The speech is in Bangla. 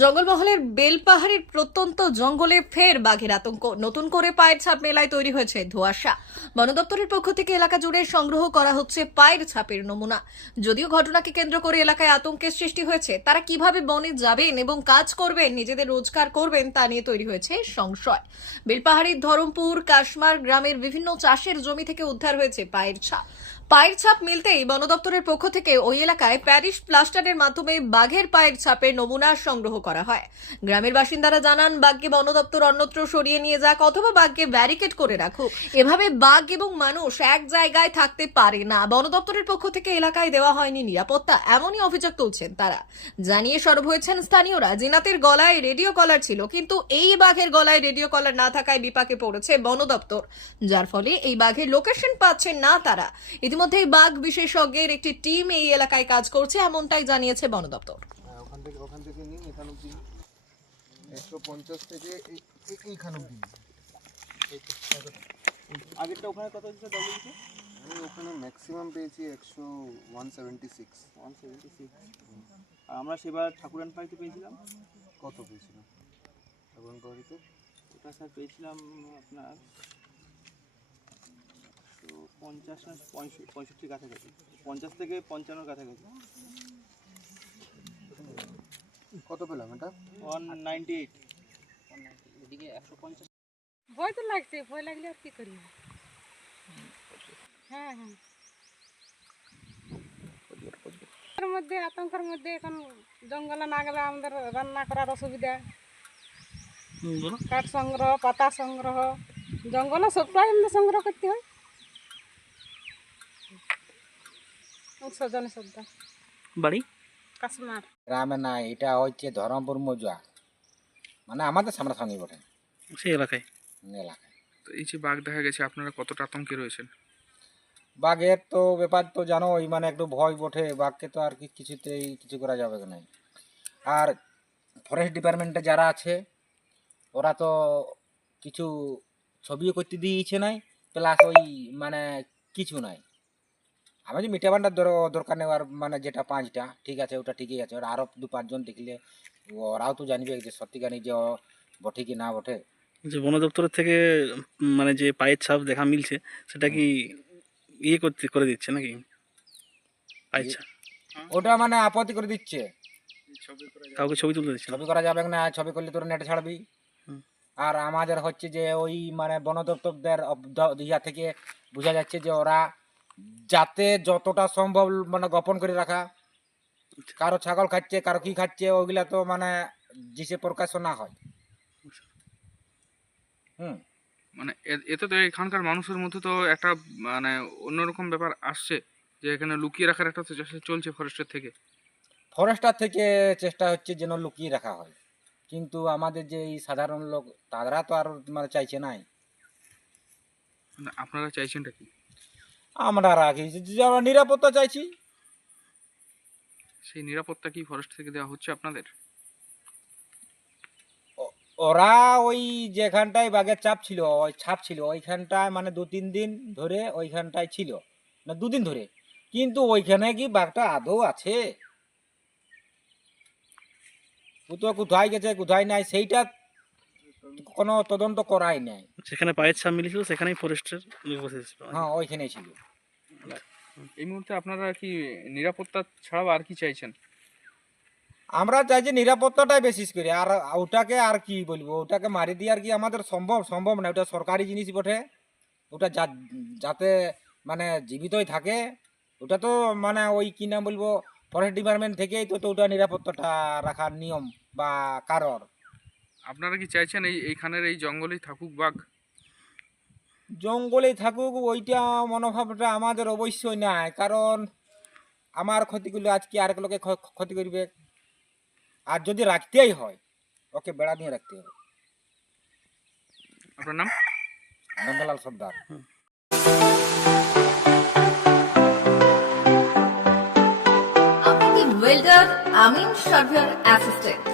জঙ্গলমহলের বেলপাহাড়ির প্রত্যন্ত জঙ্গলে ফের বাঘের আতঙ্ক। নতুন করে পায়ের ছাপ মেলায় তৈরি হয়েছে ধোঁয়াশা। বন দপ্তরের পক্ষ থেকে এলাকা জুড়ে সংগ্রহ করা হচ্ছে পায়ের ছাপের নমুনা। যদিও ঘটনাকে কেন্দ্র করে এলাকায় আতঙ্কের সৃষ্টি হয়েছে, তারা কীভাবে বনে যাবেন এবং কাজ করবেন, নিজেদের রোজগার করবেন তা নিয়ে তৈরি হয়েছে সংশয়। বেলপাহাড়ির ধরমপুর, কাশমার গ্রামের বিভিন্ন চাষের জমি থেকে উদ্ধার হয়েছে পায়ের ছাপ। পায়ের ছাপ মিলতেই বন দপ্তরের পক্ষ থেকে ওই এলাকায় প্যারিস প্লাস্টারের মাধ্যমে বাঘের পায়ের ছাপের নমুনা সংগ্রহ করা হয়। গ্রামের বাসিন্দারা জানান, বাঘকে বন দপ্তর অন্যত্র সরিয়ে নিয়ে যাক অথবা বাঘকে ব্যারিকেড করে রাখুক। এভাবে বাঘ এবং মানুষ এক জায়গায় থাকতে পারে না। বন দপ্তরের পক্ষ থেকে এলাকায় দেওয়া হয়নি নিরাপত্তা, এমনই অভিযোগ তুলছেন তারা। জানিয়ে সরব হয়েছেন স্থানীয়রা, জিনাতের গলায় রেডিও কলার ছিল, কিন্তু এই বাঘের গলায় রেডিও কলার না থাকায় বিপাকে পড়েছে বন দপ্তর যার ফলে এই বাঘের লোকেশন পাচ্ছেন না তারা। ইতিমধ্যে বাঘ বিশেষজ্ঞের একটি টিম এই এলাকায় কাজ করছে এমনটাই জানিয়েছে বন দপ্তর। হ্যাঁ, ওখান থেকে ওখান থেকে নিন এখান অব্দি একশো পঞ্চাশ থেকে এই- এই- এইখান অব্দি আগেরটা ওখানে কত হচ্ছে আমি ওখানে ম্যাক্সিমাম পেয়েছি একশো one seventy six one seventy six আর আমরা সেবার ঠাকুরান পাইতে পেয়েছিলাম। কত পেয়েছিলাম? এখন বাড়িতে ওটা স্যার পেয়েছিলাম আপনার পঞ্চাশ না পঁয়ষ- পঁয়ষট্টির কাছাকাছি। পঞ্চাশ থেকে পঞ্চান্নর কাছাকাছি। কত পেলাম এটা? ওয়ান নাইনটি এইট ভয় তো লাগছে ভয় লাগলে আর কি করি? হ্যাঁ হ্যাঁ। এর মধ্যে আতঙ্কের মধ্যে এখন জঙ্গলে না গেলে আমাদের রান্না করার অসুবিধা। কাঠ সংগ্রহ পাতা সংগ্রহ জঙ্গলে সবটাই আমাদের সংগ্রহ করতে হয়। বাড়ি? কাশ্মার। গ্রামে না এটা হচ্ছে ধরমপুর মজুয়া মানে আমাদের সামনাসামনি বটে। সেই এলাকায়? এলাকায়। তো এই যে বাঘ দেখা গেছে আপনারা কতটা আতঙ্কে রয়েছেন? বাঘের তো ব্যাপার তো জানো ওই মানে একটু ভয় বটে বাঘকে তো আর কি কিছুতেই কিছু করা যাবে না আর ফরেস্ট ডিপার্টমেন্টে যারা আছে ওরা তো কিছু ছবিও করতে দিয়েছে নাই প্লাস ওই মানে কিছু নাই। আমি যে মিটাবানটা দরকার নেই আর মানে যেটা পাঁচটা ঠিক আছে ওটা ঠিকই আছে। ওরা আরও দু পাঁচজন দেখলে ওরাও তো জানবে যে সত্যিকারই যে বটে কি না বটে। যে বন দপ্তরের থেকে মানে যে পায়ের ছাপ দেখা মিলছে সেটা কি ইয়ে করতে করে দিচ্ছে নাকি? পায়ের ছাপ। ওটা মানে আপত্তি করে দিচ্ছে। কাউকে ছবি তুলতে দিচ্ছে ছবি করা যাবে না ছবি করলে তোর নেটে ছাড়বি। আর আমাদের হচ্ছে যে ওই মানে বন দপ্তরদের ইয়া থেকে বোঝা যাচ্ছে যে ওরা যাতে যতটা সম্ভব মানে গোপন করে রাখা। কারও ছাগল খাচ্ছে কারও কি খাচ্ছে ওইগুলা তো মানে জিসে প্রকাশ না হয়। হুম। মানে এতে তো এখানকার মানুষের মধ্যে তো একটা মানে অন্যরকম ব্যাপার আসছে যে এখানে লুকিয়ে রাখার একটা চেষ্টা চলছে ফরেস্টের থেকে। ফরেস্টার থেকে চেষ্টা হচ্ছে যেন লুকিয়ে রাখা হয়। কিন্তু আমাদের যে এই সাধারণ লোক তারা তো আর মানে চাইছে নাই। আপনারা চাইছেনটা কি? আমরা রাখি। আমরা নিরাপত্তা চাইছি। সেই নিরাপত্তা কি ফরেস্ট থেকে দেওয়া হচ্ছে আপনাদের? ওরা ওই যেখানটায় বাঘের চাপ ছিল ওই ছাপ ছিল ওইখানটায় মানে দু তিন দিন ধরে ওইখানটায় ছিল। না দুদিন ধরে। কিন্তু ওইখানে কি বাঘটা আদৌ আছে? ও তো কোথায় গেছে কোথায় নাই সেইটা কোনো তদন্ত করাই নাই। যেখানে পায়ের ছাপ মিলেছিল সেখানেই ফরেস্টের বসেছিল হ্যাঁ ওইখানেই ছিল। এই মুহূর্তে আপনারা কি নিরাপত্তা ছাড়াও আর কি চাইছেন? আমরা চাইছি নিরাপত্তাটাই বেশি করে। আর ওটাকে আর কি বলব? ওটাকে মারি দিয়ে আর কি আমাদের সম্ভব সম্ভব না। ওটা সরকারি জিনিস বটে। ওটা যা- যাতে মানে জীবিতই থাকে। ওটা তো মানে ওই কি নাম বলব? ফরেস্ট ডিপার্টমেন্ট থেকেই তো তো ওটা নিরাপত্তাটা রাখার নিয়ম বা কারর। আপনারা কি চাইছেন এই এইখানের এই জঙ্গলেই থাকুক বাঘ? জঙ্গলেই থাকুক ওইটা মনোভাবটা আমাদের অবশ্যই নাই। কারণ আমার ক্ষতি করলে আজকে আরেক লোকে ক্ষ- ক্ষতি করবে। আর যদি রাখতেই হয় ওকে বেড়া দিয়ে রাখতে হবে। আপনার নাম? নন্দলাল সর্দার। আপনি কি ওয়েল্ডার আমিন surveyor assistant